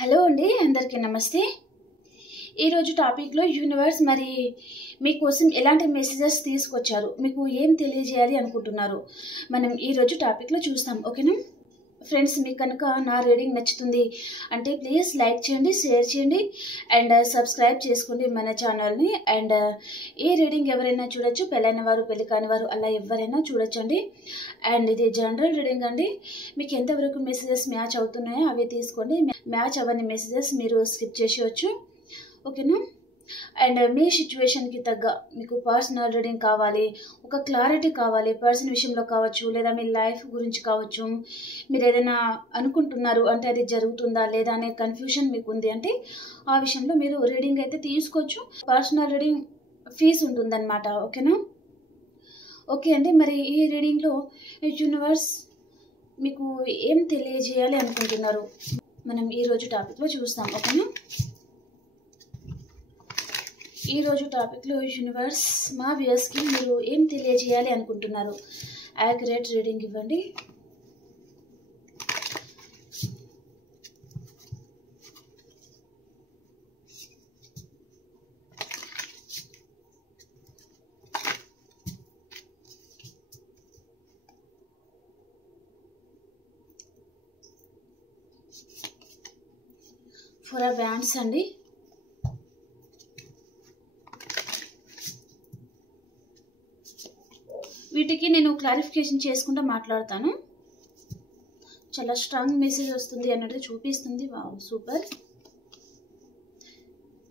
Hello అండి, అందరికీ నమస్తే. ఈరోజు టాపిక్లో యూనివర్స్ మరి మీకోసం ఎలాంటి మెసేజెస్ తీసుకొచ్చారు, మీకు ఏం తెలియజేయాలి అనుకుంటున్నారు, మనం ఈరోజు టాపిక్లో చూస్తాం. ఓకేనా ఫ్రెండ్స్, మీకు కనుక నా రీడింగ్ నచ్చుతుంది అంటే ప్లీజ్ లైక్ చేయండి, షేర్ చేయండి అండ్ సబ్స్క్రైబ్ చేసుకోండి మన ఛానల్ని. అండ్ ఈ రీడింగ్ ఎవరైనా చూడొచ్చు, పెళ్ళైన వారు పెళ్ళి కాని వారు అలా ఎవరైనా చూడొచ్చండి. అండ్ ఇది జనరల్ రీడింగ్ అండి. మీకు ఎంతవరకు మెసేజెస్ మ్యాచ్ అవుతున్నాయో అవి తీసుకోండి, మ్యాచ్ అవ్వని మెసేజెస్ మీరు స్కిప్ చేసేయచ్చు. ఓకేనా. అండ్ మీ సిచ్యువేషన్కి తగ్గ మీకు పర్సనల్ రీడింగ్ కావాలి, ఒక క్లారిటీ కావాలి, పర్సన్ విషయంలో కావచ్చు లేదా మీ లైఫ్ గురించి కావచ్చు, మీరు ఏదైనా అనుకుంటున్నారు అంటే అది జరుగుతుందా లేదా అనే కన్ఫ్యూషన్ మీకు ఉంది అంటే ఆ విషయంలో మీరు రీడింగ్ అయితే తీసుకోవచ్చు. పర్సనల్ రీడింగ్ ఫీజు ఉంటుందన్నమాట. ఓకేనా. ఓకే అండి, మరి ఈ రీడింగ్లో యూనివర్స్ మీకు ఏం తెలియజేయాలి అనుకుంటున్నారు మనం ఈరోజు టాపిక్లో చూస్తాం. ఓకేనా. ఈరోజు టాపిక్లో యూనివర్స్ మా వ్యూయర్స్కి మీరు ఏం తెలియజేయాలి అనుకుంటున్నారు, యాక్యురేట్ రీడింగ్ ఇవ్వండి. ఫోర్ ఆఫ్ వ్యాండ్స్ అండి. వీటికి నేను క్లారిఫికేషన్ చేసుకుంటూ మాట్లాడతాను. చాలా స్ట్రాంగ్ మెసేజ్ వస్తుంది అన్నట్టు చూపిస్తుంది. Wow, super.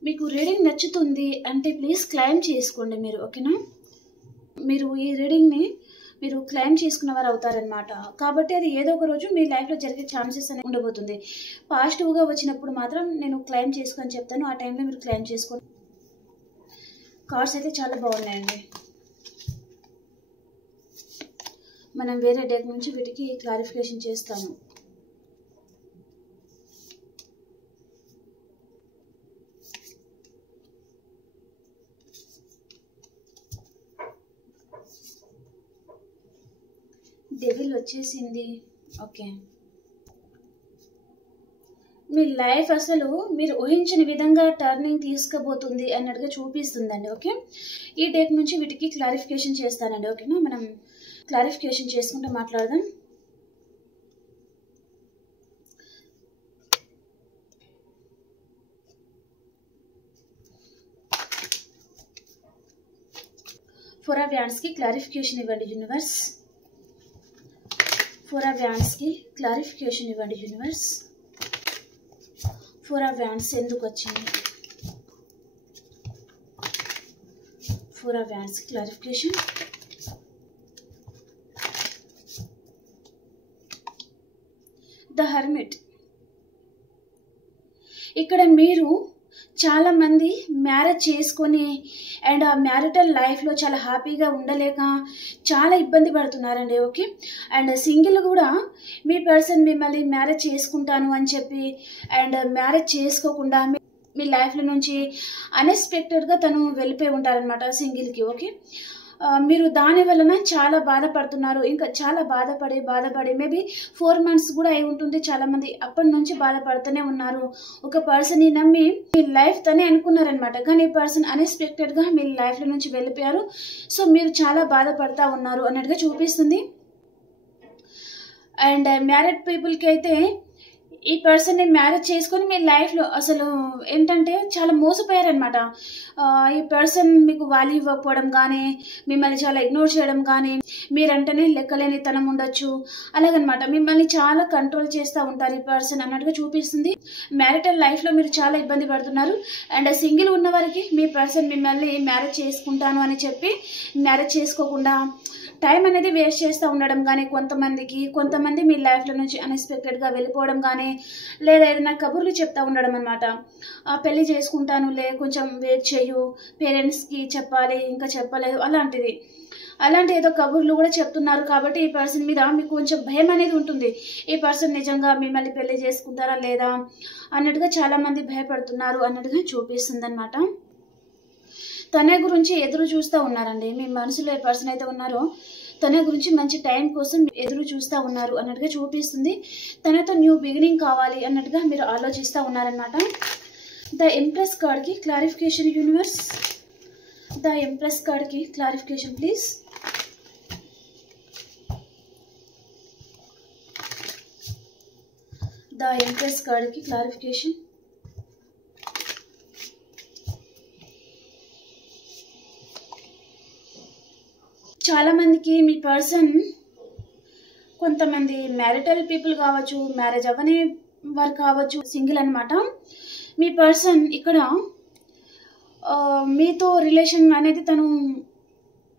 మీకు రీడింగ్ నచ్చుతుంది అంటే ప్లీజ్ క్లైమ్ చేసుకోండి మీరు. ఓకేనా. మీరు ఈ రీడింగ్ని మీరు క్లైమ్ చేసుకున్న వారు అవుతారనమాట. కాబట్టి అది ఏదో ఒక రోజు మీ లైఫ్లో జరిగే ఛాన్సెస్ అనేవి ఉండబోతుంది. పాజిటివ్గా వచ్చినప్పుడు మాత్రం నేను క్లైమ్ చేసుకొని చెప్తాను, ఆ టైంలో మీరు క్లైమ్ చేసుకోండి. కార్డ్స్ అయితే చాలా బాగున్నాయండి. మనం వేరే డెక్ నుంచి వీటికి క్లారిఫికేషన్ చేస్తాము. డెవిల్ వచ్చేసింది. ఓకే, మీ లైఫ్ అసలు మీరు ఊహించిన విధంగా టర్నింగ్ తీసుకుపోతుంది అన్నట్టుగా చూపిస్తుందండి. ఓకే, ఈ డెక్ నుంచి వీటికి క్లారిఫికేషన్ చేస్తానండి. ఓకేనా. మనం క్లారిఫికేషన్ చేసుకుంటూ మాట్లాడదాం. ఫోర్ ఆఫ్ వ్యాండ్స్కి క్లారిఫికేషన్ ఇవ్వండి యూనివర్స్. ఫోర్ ఆఫ్ వ్యాండ్స్కి క్లారిఫికేషన్ ఇవ్వండి యూనివర్స్. ఫోర్ ఆఫ్ వ్యాండ్స్ ఎందుకు వచ్చింది? Four of wands clarification. The hermit. ఇక్కడ మీరు చాలా మంది మ్యారేజ్ చేసుకొని అండ్ ఆ మ్యారిటల్ లైఫ్లో చాలా హ్యాపీగా ఉండలేక చాలా ఇబ్బంది పడుతున్నారండి. ఓకే. అండ్ సింగిల్ కూడా మీ పర్సన్ మిమ్మల్ని మ్యారేజ్ చేసుకుంటాను అని చెప్పి అండ్ మ్యారేజ్ చేసుకోకుండా మీ లైఫ్లో నుంచి అన్ఎక్స్పెక్టెడ్గా తను వెళ్ళిపోయి ఉంటారనమాట సింగిల్కి. ఓకే. మీరు దాని వలన చాలా బాధపడుతున్నారు. ఇంకా చాలా బాధపడి మేబీ 4 months కూడా అయి ఉంటుంది. చాలా మంది అప్పటి నుంచి బాధపడుతూనే ఉన్నారు. ఒక పర్సన్ని నమ్మి మీ లైఫ్ తనే అనుకున్నారనమాట, కానీ పర్సన్ అన్ఎక్స్పెక్టెడ్గా మీ లైఫ్లో నుంచి వెళ్ళిపోయారు. సో మీరు చాలా బాధపడతా ఉన్నారు అన్నట్టుగా చూపిస్తుంది. అండ్ మ్యారీడ్ పీపుల్కి అయితే ఈ పర్సన్ని మ్యారేజ్ చేసుకొని మీ లైఫ్లో అసలు ఏంటంటే చాలా మోసపోయారనమాట. ఈ పర్సన్ మీకు వాల్యూ ఇవ్వకపోవడం కానీ, మిమ్మల్ని చాలా ఇగ్నోర్ చేయడం కానీ, మీరంటేనే లెక్కలేని తనం ఉండొచ్చు, అలాగనమాట. మిమ్మల్ని చాలా కంట్రోల్ చేస్తూ ఉంటారు ఈ పర్సన్ అన్నట్టుగా చూపిస్తుంది. మ్యారిటల్ లైఫ్లో మీరు చాలా ఇబ్బంది పడుతున్నారు. అండ్ సింగిల్ ఉన్న వారికి మీ పర్సన్ మిమ్మల్ని మ్యారేజ్ చేసుకుంటాను అని చెప్పి మ్యారేజ్ చేసుకోకుండా టైం అనేది వేస్ట్ చేస్తూ ఉండడం కానీ, కొంతమంది మీ లైఫ్లో నుంచి అన్ఎక్స్పెక్టెడ్గా వెళ్ళిపోవడం కానీ, లేదా ఏదైనా కబుర్లు చెప్తా ఉండడం అనమాట. పెళ్లి చేసుకుంటానులే, కొంచెం వెయిట్ చేయు, పేరెంట్స్కి చెప్పాలి, ఇంకా చెప్పలేదు, అలాంటి ఏదో కబుర్లు కూడా చెప్తున్నారు. కాబట్టి ఈ పర్సన్ మీద మీకు కొంచెం భయం అనేది ఉంటుంది. ఈ పర్సన్ నిజంగా మిమ్మల్ని పెళ్లి చేసుకుంటారా లేదా అన్నట్టుగా చాలామంది భయపడుతున్నారు అన్నట్టుగా చూపిస్తుంది అనమాట. తన గురించి ఎదురు చూస్తూ ఉన్నారండి. మీ మనసులో ఏ పర్సన్ అయితే ఉన్నారో తన గురించి మంచి టైం కోసం ఎదురు చూస్తూ ఉన్నారు అన్నట్టుగా చూపిస్తుంది. తనతో న్యూ బిగినింగ్ కావాలి అన్నట్టుగా మీరు ఆలోచిస్తూ ఉన్నారనమాట. ద ఎంప్రెస్ కార్డ్కి క్లారిఫికేషన్ యూనివర్స్. ద ఎంప్రెస్ కార్డ్కి క్లారిఫికేషన్ ప్లీజ్. ద ఎంప్రెస్ కార్డ్కి క్లారిఫికేషన్. చాలా మందికి మీ పర్సన్, కొంతమంది మ్యారిటల్ పీపుల్ కావచ్చు, మ్యారేజ్ అవ్వని వారు కావచ్చు, సింగిల్ అనమాట. మీ పర్సన్ ఇక్కడ మీతో రిలేషన్ అనేది తను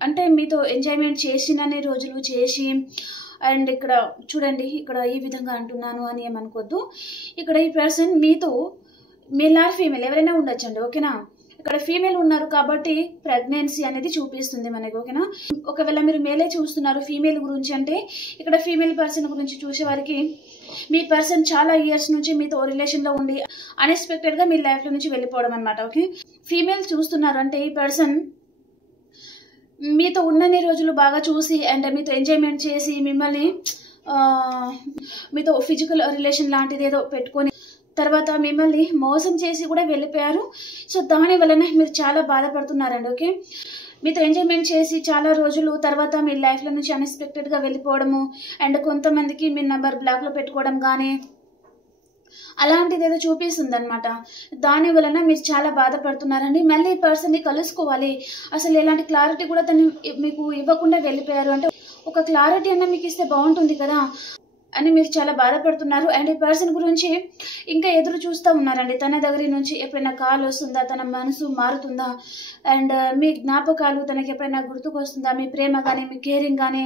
అంటే మీతో ఎంజాయ్మెంట్ చేసినన్ని రోజులు చేసి, అండ్ ఇక్కడ చూడండి, ఇక్కడ ఈ విధంగా అంటున్నాను అని ఏమనుకోవద్దు. ఇక్కడ ఈ పర్సన్ మీతో మేల్ ఆర్ ఫీమేల్ ఎవరైనా ఉండొచ్చండి, ఓకేనా. ఇక్కడ ఫీమేల్ ఉన్నారు కాబట్టి ప్రెగ్నెన్సీ అనేది చూపిస్తుంది మనకి, ఓకేనా. ఒకవేళ మీరు మేలే చూస్తున్నారు ఫీమేల్ గురించి అంటే, ఇక్కడ ఫీమేల్ పర్సన్ గురించి చూసేవారికి మీ పర్సన్ చాలా ఇయర్స్ నుంచి మీతో రిలేషన్లో ఉండి అన్ఎక్స్పెక్టెడ్గా మీ లైఫ్లో నుంచి వెళ్ళిపోవడం అనమాట, ఓకే. ఫీమేల్ చూస్తున్నారు అంటే ఈ పర్సన్ మీతో ఉన్నన్ని రోజులు బాగా చూసి అండ్ మీతో ఎంజాయ్మెంట్ చేసి మిమ్మల్ని మీతో ఫిజికల్ రిలేషన్ లాంటిది ఏదో పెట్టుకొని తర్వాత మిమ్మల్ని మోసం చేసి కూడా వెళ్ళిపోయారు. సో దాని వలన మీరు చాలా బాధపడుతున్నారండి, ఓకే. మీతో ఎంజాయ్మెంట్ చేసి చాలా రోజులు తర్వాత మీ లైఫ్లో నుంచి అన్ఎక్స్పెక్టెడ్గా వెళ్ళిపోవడము, అండ్ కొంతమందికి మీ నెంబర్ బ్లాక్లో పెట్టుకోవడం కానీ అలాంటిది ఏదో చూపిస్తుంది అనమాట. దాని వలన మీరు చాలా బాధపడుతున్నారండి. మళ్ళీ ఈ పర్సన్ని కలుసుకోవాలి, అసలు ఎలాంటి క్లారిటీ కూడా తను మీకు ఇవ్వకుండా వెళ్ళిపోయారు. అంటే ఒక క్లారిటీ అన్న మీకు ఇస్తే బాగుంటుంది కదా అని మీరు చాలా బాధపడుతున్నారు. అండ్ ఈ పర్సన్ గురించి ఇంకా ఎదురు చూస్తూ ఉన్నారండి. తన దగ్గర నుంచి ఎప్పుడైనా కాల్ వస్తుందా, తన మనసు మారుతుందా, అండ్ మీ జ్ఞాపకాలు తనకి ఎప్పుడైనా గుర్తుకు వస్తుందా, మీ ప్రేమ కానీ మీ కేరింగ్ కానీ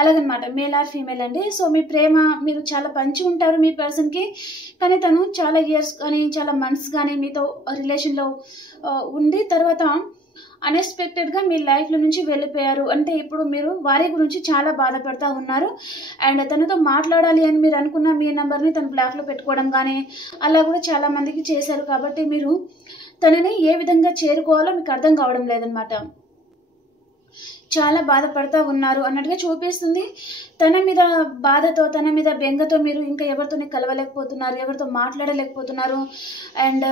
అలాగనమాట. మేల్ ఆర్ ఫీమేల్ అండి. సో మీ ప్రేమ మీరు చాలా పంచి ఉంటారు మీ పర్సన్కి, కానీ తను చాలా ఇయర్స్ కానీ చాలా మంత్స్ కానీ మీతో రిలేషన్లో ఉండి తర్వాత అన్ఎక్స్పెక్టెడ్గా మీ లైఫ్లో నుంచి వెళ్ళిపోయారు. అంటే ఇప్పుడు మీరు వారి గురించి చాలా బాధపడుతూ ఉన్నారు. అండ్ తనతో మాట్లాడాలి అని మీరు అనుకున్న మీ నెంబర్ని తను బ్లాక్లో పెట్టుకోవడం కానీ అలా కూడా చాలా మందికి చేశారు. కాబట్టి మీరు తనని ఏ విధంగా చేరుకోవాలో మీకు అర్థం కావడం లేదనమాట. చాలా బాధపడుతూ ఉన్నారు అన్నట్టుగా చూపిస్తుంది. తన మీద బాధతో తన మీద బెంగతో మీరు ఇంకా ఎవరితో కలవలేకపోతున్నారు, ఎవరితో మాట్లాడలేకపోతున్నారు. అండ్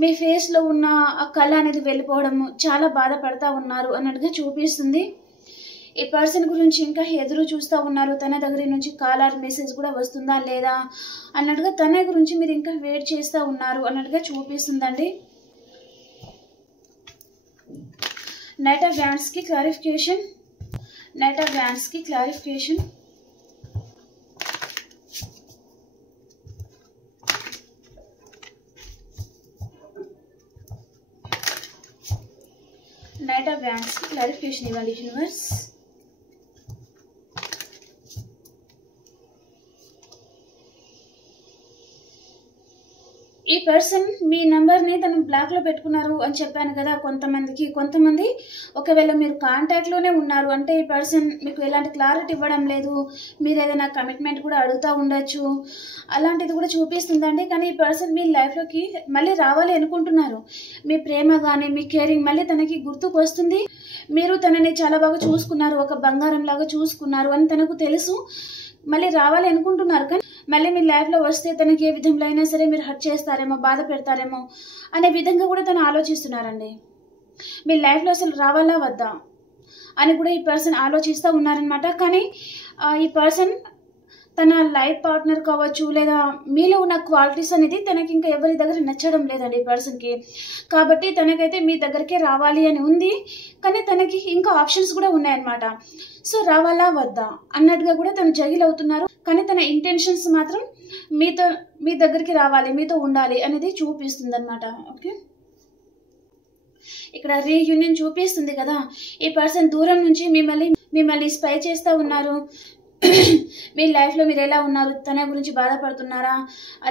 మీ ఫేస్లో ఉన్న ఆ కళ అనేది వెళ్ళిపోవడము, చాలా బాధపడుతూ ఉన్నారు అన్నట్టుగా చూపిస్తుంది. ఈ పర్సన్ గురించి ఇంకా ఎదురు చూస్తూ ఉన్నారు. తన దగ్గర నుంచి కాల్ ఆర్ మెసేజ్ కూడా వస్తుందా లేదా అన్నట్టుగా తన గురించి మీరు ఇంకా వెయిట్ చేస్తూ ఉన్నారు అన్నట్టుగా చూపిస్తుందండి. నైట్ ఆఫ్ వ్యాండ్స్కి క్లారిఫికేషన్. నైట్ ఆఫ్ వ్యాండ్స్కి క్లారిఫికేషన్. నైట్ ఆఫ్ వ్యాండ్స్కి క్లారిఫికేషన్ ఇవ్వండి యూనివర్స్. ఈ పర్సన్ మీ నెంబర్ని తను బ్లాక్లో పెట్టుకున్నారు అని చెప్పాను కదా కొంతమంది ఒకవేళ మీరు కాంటాక్ట్లోనే ఉన్నారు అంటే ఈ పర్సన్ మీకు ఎలాంటి క్లారిటీ ఇవ్వడం లేదు, మీరు ఏదైనా కమిట్మెంట్ కూడా అడుగుతూ ఉండొచ్చు, అలాంటిది కూడా చూపిస్తుందండి. కానీ ఈ పర్సన్ మీ లైఫ్లోకి మళ్ళీ రావాలి అనుకుంటున్నారు. మీ ప్రేమ కానీ మీ కేరింగ్ మళ్ళీ తనకి గుర్తుకు వస్తుంది. మీరు తనని చాలా బాగా చూసుకున్నారు, ఒక బంగారం లాగా చూసుకున్నారు అని తనకు తెలుసు. మళ్ళీ రావాలి అనుకుంటున్నారు, కానీ మళ్ళీ మీ లైఫ్లో వస్తే తనకి ఏ విధంలో అయినా సరే మీరు హర్ట్ చేస్తారేమో, బాధ పెడతారేమో అనే విధంగా కూడా తను ఆలోచిస్తున్నారండి. మీ లైఫ్లో అసలు రావాలా వద్దా అని కూడా ఈ పర్సన్ ఆలోచిస్తూ ఉన్నారనమాట. కానీ ఈ పర్సన్ తన లైఫ్ పార్ట్నర్ కావచ్చు లేదా మీలో ఉన్న క్వాలిటీస్ అనేది తనకి ఇంకా ఎవరి దగ్గర నచ్చడం లేదండి ఈ పర్సన్కి. కాబట్టి తనకైతే మీ దగ్గరికే రావాలి అని ఉంది, కానీ తనకి ఇంకా ఆప్షన్స్ కూడా ఉన్నాయన్నమాట. సో రావాలా వద్దా అన్నట్టుగా కూడా తను జగిల్ అవుతున్నారు. కానీ తన ఇంటెన్షన్స్ మాత్రం మీ దగ్గరికి రావాలి, మీతో ఉండాలి అనేది చూపిస్తుంది అనమాట. ఓకే, ఇక్కడ రీయూనియన్ చూపిస్తుంది కదా. ఈ పర్సన్ దూరం నుంచి మిమ్మల్ని స్పై చేస్తూ ఉన్నారు. మీ లైఫ్లో మీరు ఎలా ఉన్నారు, తన గురించి బాధపడుతున్నారా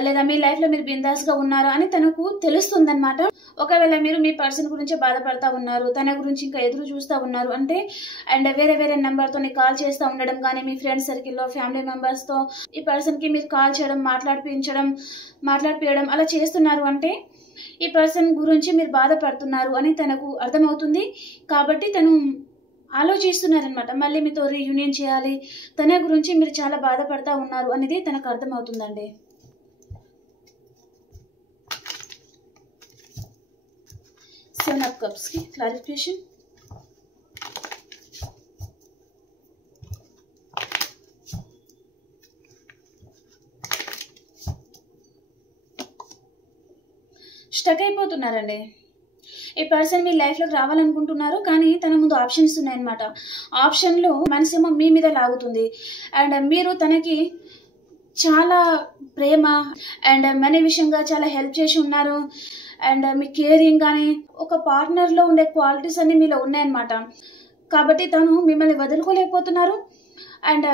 లేదా మీ లైఫ్లో మీరు బిందాస్గా ఉన్నారా అని తనకు తెలుస్తుంది అనమాట. ఒకవేళ మీరు మీ పర్సన్ గురించి బాధపడుతూ ఉన్నారు, తన గురించి ఇంకా ఎదురు చూస్తూ ఉన్నారు అంటే అండ్ వేరే నెంబర్తో కాల్ చేస్తూ ఉండడం కానీ మీ ఫ్రెండ్స్ సర్కిల్లో ఫ్యామిలీ మెంబర్స్తో ఈ పర్సన్కి మీరు కాల్ చేయడం, మాట్లాడిపించడం అలా చేస్తున్నారు అంటే ఈ పర్సన్ గురించి మీరు బాధపడుతున్నారు అని తనకు అర్థమవుతుంది. కాబట్టి తను ఆలోచిస్తున్నారనమాట. మళ్ళీ మీతో రీయూనియన్ చేయాలి, తన గురించి మీరు చాలా బాధపడతా ఉన్నారు అనేది తనకు అర్థమవుతుందండి. సెవెన్ ఆఫ్ కప్స్కి క్లారిఫికేషన్. స్టక్ అయిపోతున్నారండి. ఈ పర్సన్ మీ లైఫ్లోకి రావాలనుకుంటున్నారు, కానీ తన ముందు ఆప్షన్స్ ఉన్నాయన్నమాట. ఆప్షన్లో మనసేమో మీ మీద లాగుతుంది. అండ్ మీరు తనకి చాలా ప్రేమ అండ్ మనీ విషయంగా చాలా హెల్ప్ చేసి ఉన్నారు. అండ్ మీ కేరింగ్ కానీ ఒక పార్ట్నర్లో ఉండే క్వాలిటీస్ అన్నీ మీలో ఉన్నాయన్నమాట. కాబట్టి తను మిమ్మల్ని వదులుకోలేకపోతున్నారు. అండ్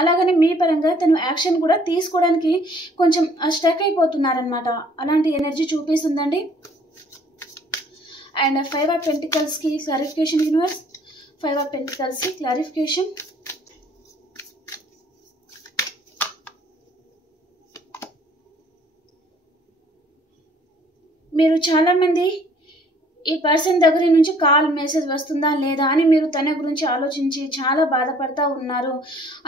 అలాగనే మీ పరంగా తను యాక్షన్ కూడా తీసుకోవడానికి కొంచెం స్టక్ అయిపోతున్నారనమాట. అలాంటి ఎనర్జీ చూపిస్తుందండి. అండ్ 5 ఆఫ్ పెంటికల్స్కి క్లారిఫికేషన్ యూనివర్స్. 5 ఆఫ్ పెంటికల్స్కి క్లారిఫికేషన్. మీరు చాలామంది ఈ పర్సన్ దగ్గర నుంచి కాల్ మెసేజ్ వస్తుందా లేదా అని మీరు తన గురించి ఆలోచించి చాలా బాధపడతా ఉన్నారు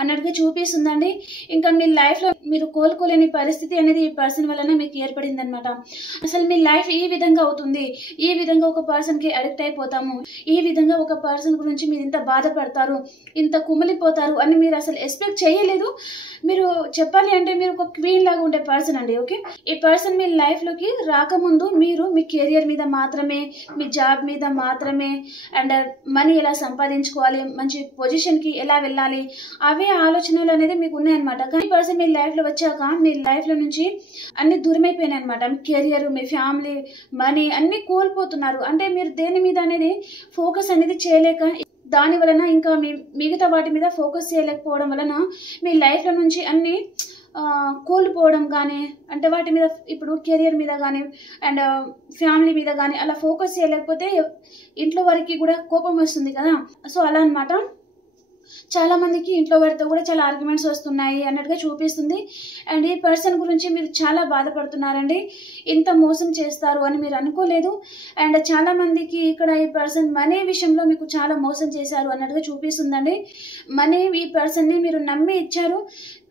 అన్నట్టుగా చూపిస్తుందండి. ఇంకా మీ లైఫ్లో మీరు కోలుకోలేని పరిస్థితి అనేది ఈ పర్సన్ వలన మీకు ఏర్పడింది అనమాట. అసలు మీ లైఫ్ ఈ విధంగా అవుతుంది, ఈ విధంగా ఒక పర్సన్కి అడిక్ట్ అయిపోతాము, ఈ విధంగా ఒక పర్సన్ గురించి మీరు ఇంత బాధపడతారు, ఇంత కుమిలిపోతారు అని మీరు అసలు ఎక్స్పెక్ట్ చేయలేదు. మీరు చెప్పాలి అంటే మీరు ఒక క్వీన్ లాగా ఉండే పర్సన్ అండి. ఓకే, ఈ పర్సన్ మీ లైఫ్లోకి రాకముందు మీరు మీ కెరియర్ మీద మాత్రమే, మీ జాబ్ మీద మాత్రమే అండ్ మనీ ఎలా సంపాదించుకోవాలి, మంచి పొజిషన్కి ఎలా వెళ్ళాలి, అవే ఆలోచనలు అనేది మీకు ఉన్నాయన్నమాట. కానీ పర్సన్ మీ లైఫ్లో వచ్చాక మీ లైఫ్లో నుంచి అన్ని దూరమైపోయినాయి అనమాట. మీ కెరియర్, మీ ఫ్యామిలీ, మనీ అన్ని కోల్పోతున్నారు. అంటే మీరు దేని మీద అనేది ఫోకస్ అనేది చేయలేక, దాని వలన ఇంకా మిగతా వాటి మీద ఫోకస్ చేయలేకపోవడం వలన మీ లైఫ్లో నుంచి అన్ని కోల్పోవడం కానీ, అంటే వాటి మీద ఇప్పుడు కెరియర్ మీద కానీ అండ్ ఫ్యామిలీ మీద కానీ అలా ఫోకస్ చేయలేకపోతే ఇంట్లో వారికి కూడా కోపం వస్తుంది కదా. సో అలా అనమాట. చాలా మందికి ఇంట్లో వారితో కూడా చాలా ఆర్గ్యుమెంట్స్ వస్తున్నాయి అన్నట్టుగా చూపిస్తుంది. అండ్ ఈ పర్సన్ గురించి మీరు చాలా బాధపడుతున్నారండి. ఇంత మోసం చేస్తారు అని మీరు అనుకోలేదు. అండ్ చాలా మందికి ఇక్కడ ఈ పర్సన్ మనీ విషయంలో మీకు చాలా మోసం చేశారు అన్నట్టుగా చూపిస్తుందండి. మనీ ఈ పర్సన్ని మీరు నమ్మి ఇచ్చారు,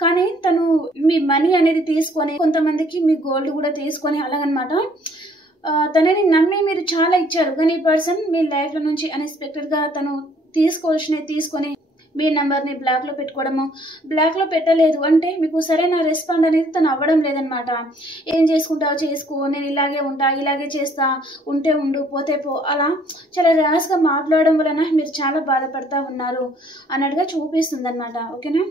కానీ తను మీ మనీ అనేది తీసుకొని, కొంతమందికి మీ గోల్డ్ కూడా తీసుకొని అలాగనమాట తనని నమ్మి మీరు చాలా ఇచ్చారు. కానీ ఈ పర్సన్ మీ లైఫ్లో నుంచి అన్ఎక్స్పెక్టెడ్గా తను తీసుకోవాల్సినవి తీసుకొని మీ నెంబర్ని బ్లాక్లో పెట్టుకోవడము, బ్లాక్లో పెట్టలేదు అంటే మీకు సరైన రెస్పాండ్ అనేది తను అవ్వడం లేదనమాట. ఏం చేసుకుంటావో చేసుకో, నేను ఇలాగే ఉంటా, ఇలాగే చేస్తా, ఉంటే ఉండు, పోతే పో, అలా చాలా ర్యాష్గా మాట్లాడడం వలన మీరు చాలా బాధపడతా ఉన్నారు అన్నట్టుగా చూపిస్తుంది అనమాట. ఓకేనా.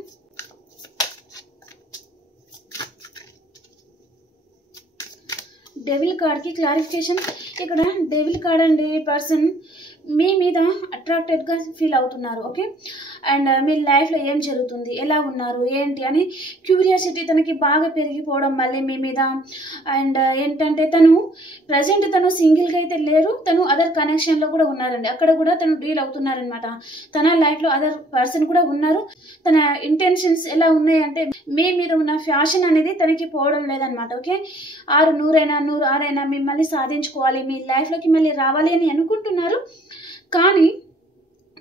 డెవిల్ కార్డ్కి క్లారిఫికేషన్. ఇక్కడ డెవిల్ కార్డ్ అండి, పర్సన్ మీ మీద అట్రాక్టెడ్గా ఫీల్ అవుతున్నారు. ఓకే, అండ్ మీ లైఫ్లో ఏం జరుగుతుంది, ఎలా ఉన్నారు, ఏంటి అని క్యూరియాసిటీ తనకి బాగా పెరిగిపోవడం మళ్ళీ మీ మీద. అండ్ ఏంటంటే తను ప్రజెంట్ తను సింగిల్గా అయితే లేరు, తను అదర్ కనెక్షన్లో కూడా ఉన్నారండి. అక్కడ కూడా తను డీల్ అవుతున్నారనమాట. తన లైఫ్లో అదర్ పర్సన్ కూడా ఉన్నారు. తన ఇంటెన్షన్స్ ఎలా ఉన్నాయంటే మీ మీద ఉన్న ఫ్యాషన్ అనేది తనకి పోవడం లేదనమాట. ఓకే, 100 మిమ్మల్ని సాధించుకోవాలి, మీ లైఫ్లోకి మళ్ళీ రావాలి అని అనుకుంటున్నారు. కానీ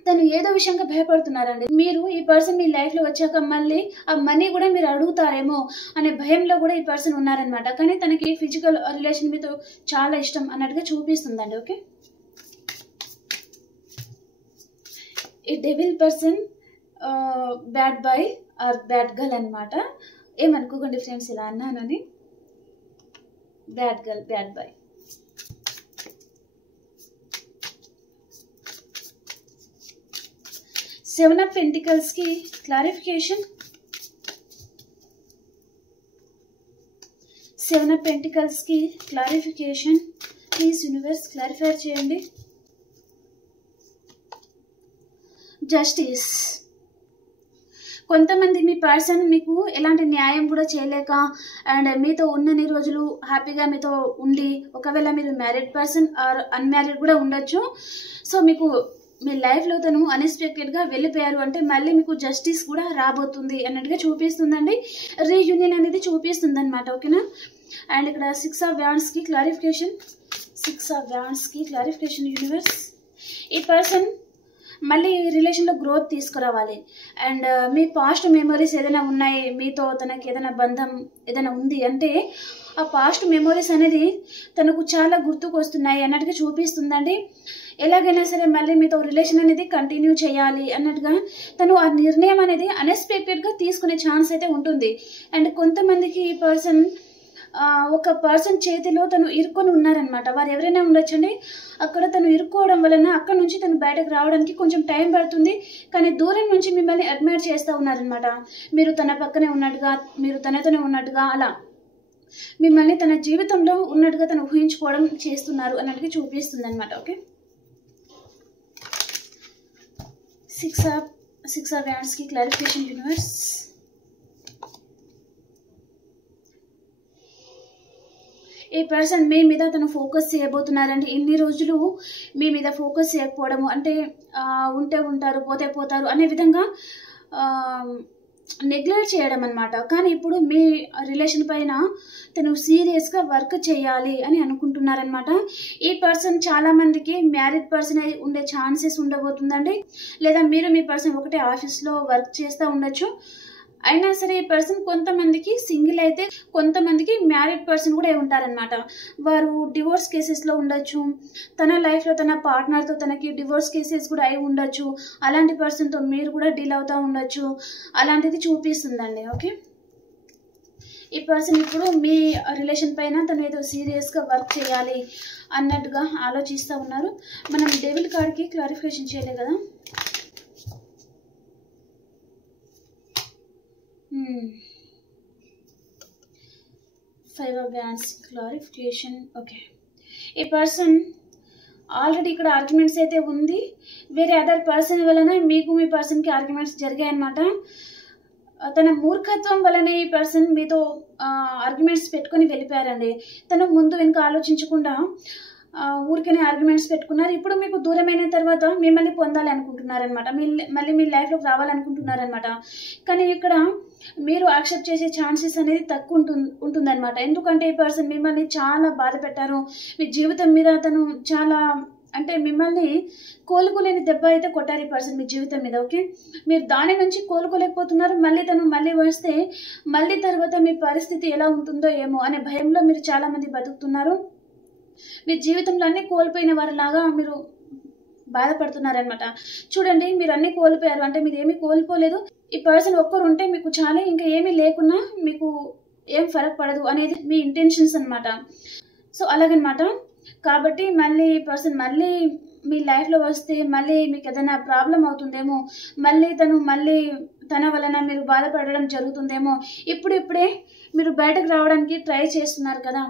తను ఏదో విషయంగా భయపడుతున్నారండి. మీరు ఈ పర్సన్ మీ లైఫ్లో వచ్చాక మళ్ళీ ఆ మనీ కూడా మీరు అడుగుతారేమో అనే భయంలో కూడా ఈ పర్సన్ ఉన్నారనమాట. కానీ తనకి ఫిజికల్ రిలేషన్ మీతో చాలా ఇష్టం అన్నట్టుగా చూపిస్తుందండి. ఓకే, ఈ devil person bad boy or bad girl అనమాట. ఏమనుకోకండి ఫ్రెండ్స్ ఇలా అన్నానని. Bad girl, bad boy. Seven of పెంటికల్స్కి క్లారిఫికేషన్. 7 ఆఫ్ పెంటికల్స్కి క్లారిఫికేషన్. ప్లీజ్ యూనివర్స్ క్లారిఫై చేయండి. జస్టిస్. కొంతమంది మీ పర్సన్ మీకు ఎలాంటి న్యాయం కూడా చేయలేక అండ్ మీతో ఉన్నన్ని రోజులు హ్యాపీగా మీతో ఉండి, ఒకవేళ మీరు మ్యారీడ్ పర్సన్ ఆర్ అన్మ్యారీడ్ కూడా ఉండొచ్చు. సో మీకు మీ లైఫ్లో తను అన్ఎక్స్పెక్టెడ్గా వెళ్ళిపోయారు అంటే మళ్ళీ మీకు జస్టిస్ కూడా రాబోతుంది అన్నట్టుగా చూపిస్తుందండి. రీయూనియన్ అనేది చూపిస్తుంది అనమాట. ఓకేనా. అండ్ ఇక్కడ 6 ఆఫ్ వ్యాండ్స్కి క్లారిఫికేషన్. 6 ఆఫ్ వ్యాండ్స్కి క్లారిఫికేషన్ యూనివర్స్. ఈ పర్సన్ మళ్ళీ రిలేషన్లో గ్రోత్ తీసుకురావాలి. అండ్ మీ పాస్ట్ మెమరీస్ ఏదైనా ఉన్నాయి, మీతో తనకి ఏదైనా బంధం ఏదైనా ఉంది అంటే ఆ పాస్ట్ మెమరీస్ అనేది తనకు చాలా గుర్తుకు వస్తున్నాయి అన్నట్టుగా చూపిస్తుందండి. ఎలాగైనా సరే మళ్ళీ మీతో రిలేషన్ అనేది కంటిన్యూ చేయాలి అన్నట్టుగా తను ఆ నిర్ణయం అనేది అన్ఎక్స్పెక్టెడ్గా తీసుకునే ఛాన్స్ అయితే ఉంటుంది. అండ్ కొంతమందికి ఈ పర్సన్ ఒక పర్సన్ చేతిలో తను ఇరుక్కొని ఉన్నారనమాట. వారు ఎవరైనా ఉండొచ్చండి. అక్కడ తను ఇరుక్కోవడం వలన అక్కడ నుంచి తను బయటకు రావడానికి కొంచెం టైం పడుతుంది. కానీ దూరం నుంచి మిమ్మల్ని అడ్మైర్ చేస్తూ ఉన్నారనమాట. మీరు తన పక్కనే ఉన్నట్టుగా, మీరు తనతోనే ఉన్నట్టుగా, అలా మిమ్మల్ని తన జీవితంలో ఉన్నట్టుగా తను ఊహించుకోవడం చేస్తున్నారు అన్నట్టుగా చూపిస్తుంది అనమాట. ఓకే, 6 of Wands की क्लैरिफिकेशन यूनिवर्स. ఈ పర్సన్ మీ మీద తను ఫోకస్ చేయబోతున్నారండి. ఇన్ని రోజులు మీ మీద ఫోకస్ చేయకపోవడము అంటే ఉంటే ఉంటారు, పోతే పోతారు అనే విధంగా నెగ్లెక్ట్ చేయడం అనమాట. కానీ ఇప్పుడు మీ రిలేషన్ పైన తను సీరియస్గా వర్క్ చేయాలి అని అనుకుంటున్నారనమాట. ఈ పర్సన్ చాలా మందికి మ్యారీడ్ పర్సన్ అయి ఉండే ఛాన్సెస్ ఉండబోతుందండి. లేదా మీరు మీ పర్సన్ ఒకటే ఆఫీస్లో వర్క్ చేస్తూ ఉండొచ్చు. అయినా సరే ఈ పర్సన్ కొంతమందికి సింగిల్ అయితే, కొంతమందికి మ్యారీడ్ పర్సన్ కూడా అయి ఉంటారనమాట. వారు డివోర్స్ కేసెస్లో ఉండొచ్చు. తన లైఫ్లో తన పార్ట్నర్తో తనకి డివోర్స్ కేసెస్ కూడా అయి ఉండొచ్చు. అలాంటి పర్సన్తో మీరు కూడా డీల్ అవుతూ ఉండొచ్చు. అలాంటిది చూపిస్తుందండి. ఓకే, ఈ పర్సన్ ఇప్పుడు మీ రిలేషన్ పైన తను ఏదో సీరియస్గా వర్క్ చేయాలి అన్నట్టుగా ఆలోచిస్తూ ఉన్నారు. మనం డెవిల్ కార్డ్కి క్లారిఫికేషన్ చేయలే కదా. Five of Wands clarification. Okay, ఈ పర్సన్ ఆల్రెడీ ఇక్కడ ఆర్గ్యుమెంట్స్ అయితే ఉంది. వేరే అదర్ పర్సన్ వలన మీకు మీ పర్సన్కి ఆర్గ్యుమెంట్స్ జరిగాయన్నమాట. తన మూర్ఖత్వం వలనే ఈ పర్సన్ మీతో ఆర్గ్యుమెంట్స్ పెట్టుకొని వెళ్ళిపోయారండి. తను ముందు వెనుక ఆలోచించకుండా ఊరికనే ఆర్గ్యుమెంట్స్ పెట్టుకున్నారు. ఇప్పుడు మీకు దూరమైన తర్వాత మిమ్మల్ని పొందాలి అనుకుంటున్నారనమాట. మళ్ళీ మీ లైఫ్లోకి రావాలనుకుంటున్నారనమాట. కానీ ఇక్కడ మీరు యాక్సెప్ట్ చేసే ఛాన్సెస్ అనేది తక్కువ ఉంటుందన్నమాట. ఎందుకంటే ఈ పర్సన్ మిమ్మల్ని చాలా బాధ పెట్టారు. మీ జీవితం మీద తను చాలా అంటే మిమ్మల్ని కోలుకోలేని దెబ్బ అయితే కొట్టారు ఈ పర్సన్ మీ జీవితం మీద. ఓకే, మీరు దాని నుంచి కోలుకోలేకపోతున్నారు. మళ్ళీ వస్తే మళ్ళీ తర్వాత మీ పరిస్థితి ఎలా ఉంటుందో ఏమో అనే భయంలో మీరు చాలామంది బతుకుతున్నారు. మీ జీవితంలో అన్నీ కోల్పోయిన వారిలాగా మీరు బాధపడుతున్నారనమాట. చూడండి, మీరు అన్నీ కోల్పోయారు అంటే మీరు ఏమీ కోల్పోలేదు. ఈ పర్సన్ ఒక్కరు ఉంటే మీకు చాలా, ఇంకా ఏమీ లేకున్నా మీకు ఏం ఫరక్ పడదు అనేది మీ ఇంటెన్షన్స్ అనమాట. సో అలాగనమాట. కాబట్టి మళ్ళీ ఈ పర్సన్ మళ్ళీ మీ లైఫ్లో వస్తే మళ్ళీ మీకు ఏదైనా ప్రాబ్లం అవుతుందేమో, మళ్ళీ తన వలన మీరు బాధపడడం జరుగుతుందేమో. ఇప్పుడే మీరు బయటకు రావడానికి ట్రై చేస్తున్నారు కదా.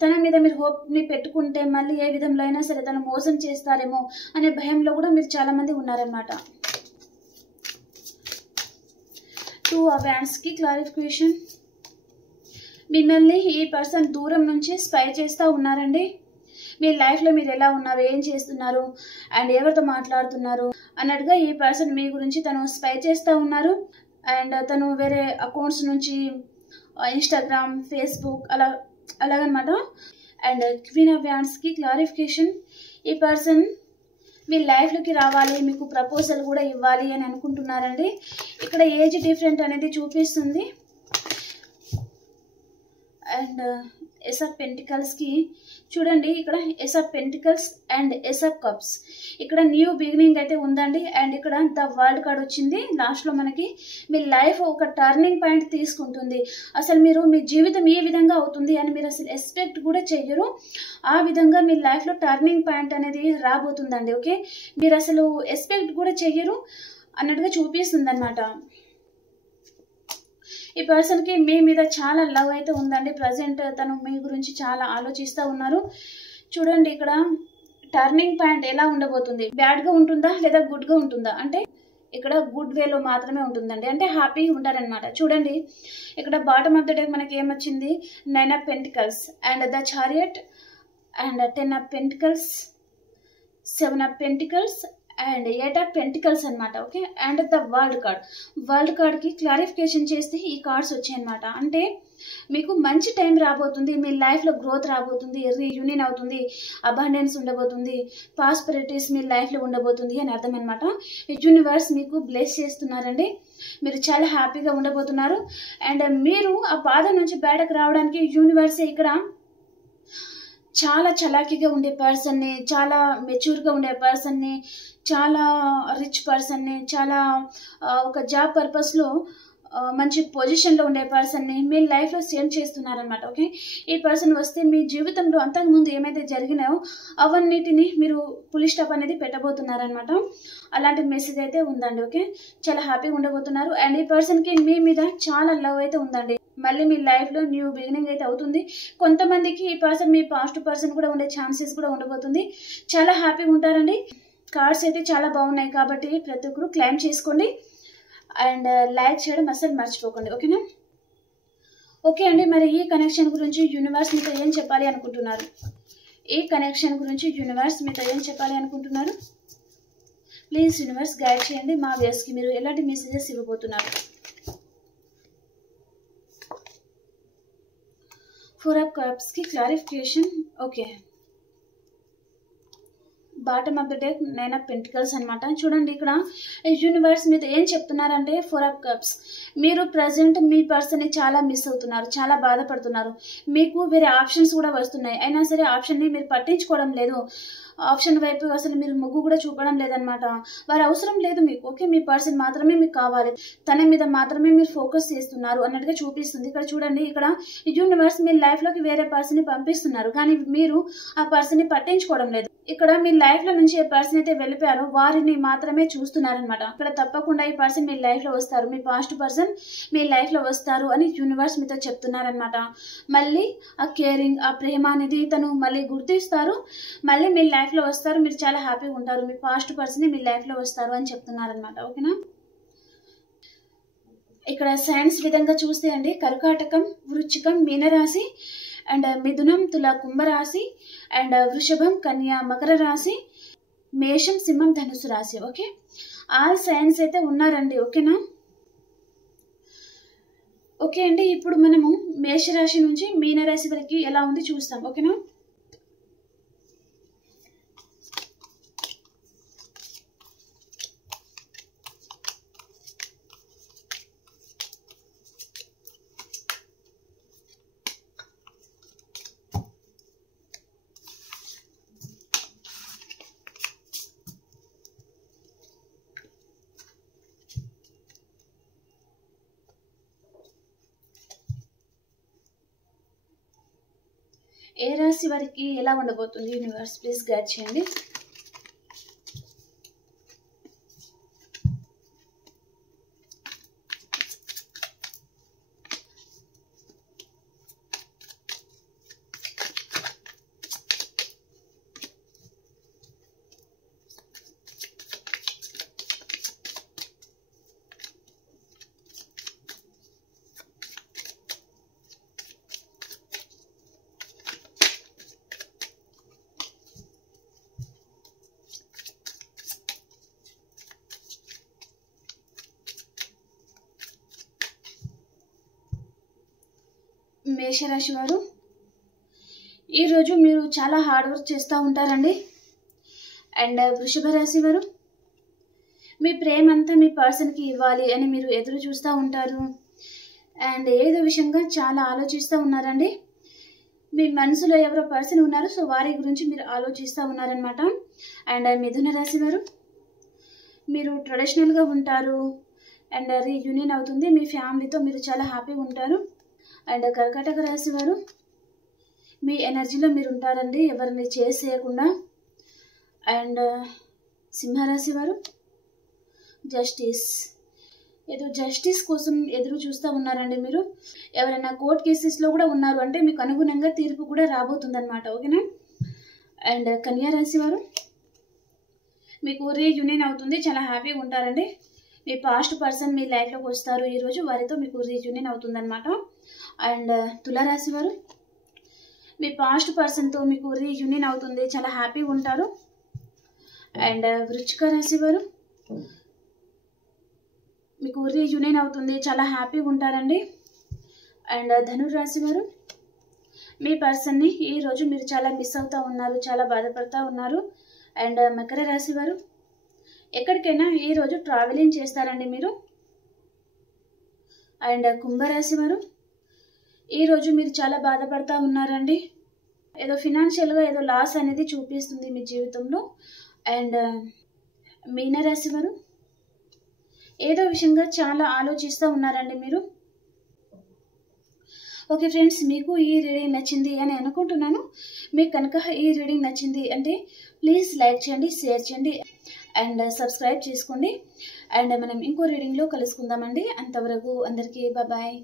తన మీద మీరు హోప్ని పెట్టుకుంటే మళ్ళీ ఏ విధంలో అయినా సరే తను మోసం చేస్తారేమో అనే భయంలో కూడా మీరు చాలామంది ఉన్నారనమాట. 2 of Wands की క్లారిఫికేషన్. మిమ్మల్ని ఈ పర్సన్ దూరం నుంచి స్పై చేస్తూ ఉన్నారండి. మీ లైఫ్లో మీరు ఎలా ఉన్నారు, ఏం చేస్తున్నారు అండ్ ఎవరితో మాట్లాడుతున్నారు అన్నట్టుగా ఈ పర్సన్ మీ గురించి తను స్పై చేస్తూ ఉన్నారు. అండ్ తను వేరే అకౌంట్స్ నుంచి ఇన్స్టాగ్రామ్, ఫేస్బుక్ అలాగనమాట. అండ్ క్వీన్ ఆఫ్ వ్యాండ్స్కి క్లారిఫికేషన్. ఈ పర్సన్ మీ లైఫ్లోకి రావాలి, మీకు ప్రపోజల్ కూడా ఇవ్వాలి అని అనుకుంటున్నారండి. ఇక్కడ ఏజ్ డిఫరెంట్ అనేది చూపిస్తుంది. అండ్ ఎస్ ఆఫ్ పెంటికల్స్కి చూడండి, ఇక్కడ ace of pentacles and ace of cups. ఇక్కడ న్యూ బిగినింగ్ అయితే ఉందండి. అండ్ ఇక్కడ ద వరల్డ్ కార్డ్ వచ్చింది లాస్ట్లో. మనకి మీ లైఫ్ ఒక టర్నింగ్ పాయింట్ తీసుకుంటుంది. అసలు మీరు మీ జీవితం ఏ విధంగా అవుతుంది అని మీరు అసలు ఎక్స్పెక్ట్ కూడా చెయ్యరు. ఆ విధంగా మీ లైఫ్లో టర్నింగ్ పాయింట్ అనేది రాబోతుందండి. ఓకే, మీరు అసలు ఎక్స్పెక్ట్ కూడా చెయ్యరు అన్నట్టుగా చూపిస్తుంది అనమాట. ఈ పర్సన్కి మీ మీద చాలా లవ్ అయితే ఉందండి. ప్రజెంట్ తను మీ గురించి చాలా ఆలోచిస్తూ ఉన్నారు. చూడండి, ఇక్కడ టర్నింగ్ పాయింట్ ఎలా ఉండబోతుంది, బ్యాడ్గా ఉంటుందా లేదా గుడ్గా ఉంటుందా అంటే ఇక్కడ గుడ్ వేలో మాత్రమే ఉంటుందండి. అంటే హ్యాపీ ఉంటారనమాట. చూడండి, ఇక్కడ బాటమ్ ఆఫ్ ద డెక్ మనకి ఏమొచ్చింది, 9 of Pentacles and the chariot and 10 of Pentacles, 7 of Pentacles and 8 of Pentacles అనమాట. Okay, and the world card. World కార్డ్కి క్లారిఫికేషన్ చేస్తే ఈ కార్డ్స్ వచ్చాయన్నమాట. అంటే మీకు మంచి టైం రాబోతుంది, మీ లైఫ్లో గ్రోత్ రాబోతుంది, రీయూనియన్ అవుతుంది, అబండెన్స్ ఉండబోతుంది, ప్రాస్పెరిటీస్ మీ లైఫ్లో ఉండబోతుంది అని అర్థం అనమాట. యూనివర్స్ మీకు బ్లెస్ చేస్తున్నారండి. మీరు చాలా హ్యాపీగా ఉండబోతున్నారు. అండ్ మీరు ఆ బాధ నుంచి బయటకు రావడానికి యూనివర్సే ఇక్కడ చాలా చలాకీగా ఉండే పర్సన్ని, చాలా మెచ్యూర్గా ఉండే పర్సన్ని, చాలా రిచ్ పర్సన్ని, చాలా ఒక జాబ్ పర్పస్లో మంచి పొజిషన్లో ఉండే పర్సన్ని మీ లైఫ్లో సెండ్ చేస్తున్నారనమాట. ఓకే, ఈ పర్సన్ వస్తే మీ జీవితంలో అంతకుముందు ఏమైతే జరిగినాయో అవన్నిటిని మీరు పులి స్టాప్ అనేది పెట్టబోతున్నారనమాట. అలాంటి మెసేజ్ అయితే ఉందండి. ఓకే, చాలా హ్యాపీగా ఉండబోతున్నారు. అండ్ ఈ పర్సన్కి మీ మీద చాలా లవ్ అయితే ఉందండి. మళ్ళీ మీ లైఫ్లో న్యూ బిగినింగ్ అయితే అవుతుంది. కొంతమందికి ఈ పర్సన్ మీ పాస్ట్ పర్సన్ కూడా ఉండే ఛాన్సెస్ కూడా ఉండబోతుంది. చాలా హ్యాపీగా ఉంటారండి. కార్డ్స్ అయితే చాలా బాగున్నాయి కాబట్టి ప్రతి ఒక్కరు క్లైమ్ చేసుకోండి అండ్ లైక్ చేయడం అసలు మర్చిపోకండి. ఓకేనా? ఓకే అండి, మరి ఈ కనెక్షన్ గురించి యూనివర్స్ మీతో ఏం చెప్పాలి అనుకుంటున్నారు? ఈ కనెక్షన్ గురించి యూనివర్స్ మీతో ఏం చెప్పాలి అనుకుంటున్నారు? ప్లీజ్ యూనివర్స్ గైడ్ చేయండి. మా వ్యూయర్స్కి మీరు ఎలాంటి మెసేజెస్ ఇవ్వబోతున్నారు? 4 of Cups కి clarification. Okay, bottom of the deck 9 of Pentacles అనమాట. చూడండి, ఇక్కడ యూనివర్స్ మీద ఏం చెప్తున్నారంటే 4 of Cups, మీరు ప్రజెంట్ మీ పర్సన్ని చాలా మిస్ అవుతున్నారు, చాలా బాధపడుతున్నారు. మీకు వేరే ఆప్షన్స్ కూడా వస్తున్నాయి, అయినా సరే ఆప్షన్ని మీరు పట్టించుకోవడం లేదు. ఆప్షన్ వైపు అసలు మీరు మొగ్గు కూడా చూపడం లేదనమాట. వారు అవసరం లేదు మీకు. ఓకే, మీ పర్సన్ మాత్రమే మీకు కావాలి, తన మీద మాత్రమే మీరు ఫోకస్ చేస్తున్నారు అన్నట్టుగా చూపిస్తుంది. ఇక్కడ చూడండి, ఇక్కడ యూనివర్స్ మీ లైఫ్లోకి వేరే పర్సన్ని పంపిస్తున్నారు, కానీ మీరు ఆ పర్సన్ని పట్టించుకోవడం లేదు. ఇక్కడ మీ లైఫ్ లో నుంచి ఏ పర్సన్ అయితే వెళ్ళిపోయారో వారిని మాత్రమే చూస్తున్నారనమాట. ఇక్కడ తప్పకుండా ఈ పర్సన్ మీ లైఫ్ లో వస్తారు, మీ పాస్ట్ పర్సన్ మీ లైఫ్ లో వస్తారు అని యూనివర్స్ మీతో చెప్తున్నారనమాట. మళ్ళీ ఆ కేరింగ్, ఆ ప్రేమ అనేది తను మళ్ళీ గుర్తిస్తారు, మళ్ళీ మీ లైఫ్ లో వస్తారు, మీరు చాలా హ్యాపీగా ఉంటారు, మీ పాస్ట్ పర్సన్ మీ లైఫ్ లో వస్తారు అని చెప్తున్నారనమాట. ఓకేనా? ఇక్కడ సైన్స్ విధంగా చూస్తే అండి, కర్కాటకం, వృశ్చికం, మీనరాశి, అండ్ మిథునం, తుల, కుంభరాశి, అండ్ వృషభం, కన్యా, మకర రాశి, మేషం, సింహం, ధనుసు రాశి. ఓకే, ఆల్ సైన్స్ అయితే ఉన్నారండి. ఓకేనా? ఓకే అండి, ఇప్పుడు మనము మేషరాశి నుంచి మీనరాశి వరకు ఎలా ఉంది చూస్తాం. ఓకేనా? ఏ రాశి వారికి ఎలా ఉండబోతుంది యూనివర్స్ ప్లీజ్ గైడ్ చేయండి. మేషరాశి వారు ఈరోజు మీరు చాలా హార్డ్ వర్క్ చేస్తూ ఉంటారండి. అండ్ వృషభ రాశి వారు మీ ప్రేమ అంతా మీ పర్సన్కి ఇవ్వాలి అని మీరు ఎదురు చూస్తూ ఉంటారు. అండ్ ఏదో విషయంగా చాలా ఆలోచిస్తూ ఉన్నారండి. మీ మనసులో ఎవరో పర్సన్ ఉన్నారు, సో వారి గురించి మీరు ఆలోచిస్తూ ఉన్నారనమాట. అండ్ మిథున రాశి వారు మీరు ట్రెడిషనల్గా ఉంటారు అండ్ రీయూనియన్ అవుతుంది, మీ ఫ్యామిలీతో మీరు చాలా హ్యాపీగా ఉంటారు. అండ్ కర్కాటక రాశి వారు మీ ఎనర్జీలో మీరు ఉంటారండి, ఎవరిని చేసేయకుండా. అండ్ సింహరాశి వారు జస్టిస్, ఏదో జస్టిస్ కోసం ఎదురు చూస్తూ ఉన్నారండి. మీరు ఎవరైనా కోర్ట్ కేసెస్లో కూడా ఉన్నారు అంటే మీకు అనుగుణంగా తీర్పు కూడా రాబోతుందన్నమాట. ఓకేనా? అండ్ కన్యా రాశి వారు మీకు రీయూనియన్ అవుతుంది, చాలా హ్యాపీగా ఉంటారండి. మీ పాస్ట్ పర్సన్ మీ లైఫ్లోకి వస్తారు ఈరోజు, వారితో మీకు రీయూనియన్ అవుతుందన్నమాట. అండ్ తులారాశి వారు మీ పాస్ట్ పర్సన్తో మీకు రీయూనియన్ అవుతుంది, చాలా హ్యాపీగా ఉంటారు. అండ్ వృశ్చిక రాశి వారు మీకు రీయూనియన్ అవుతుంది, చాలా హ్యాపీగా ఉంటారండి. అండ్ ధనురాశి వారు, మీ పర్సన్ని ఈరోజు మీరు చాలా మిస్ అవుతూ ఉన్నారు, చాలా బాధపడుతూ ఉన్నారు. అండ్ మకర రాశి వారు, ఎక్కడికైనా ఈరోజు ట్రావెలింగ్ చేస్తారండి మీరు. అండ్ కుంభరాశి వారు, ఈరోజు మీరు చాలా బాధపడుతూ ఉన్నారండి. ఏదో ఫినాన్షియల్గా ఏదో లాస్ అనేది చూపిస్తుంది మీ జీవితంలో. అండ్ మీనరాశి వారు, ఏదో విషయంగా చాలా ఆలోచిస్తూ ఉన్నారండి మీరు. ఓకే ఫ్రెండ్స్, మీకు ఈ రీడింగ్ నచ్చింది అని అనుకుంటున్నాను. మీకు కనుక ఈ రీడింగ్ నచ్చింది అంటే ప్లీజ్ లైక్ చేయండి, షేర్ చేయండి అండ్ సబ్స్క్రైబ్ చేసుకోండి. అండ్ మనం ఇంకో రీడింగ్లో కలుసుకుందామండి. అంతవరకు అందరికీ బాయ్.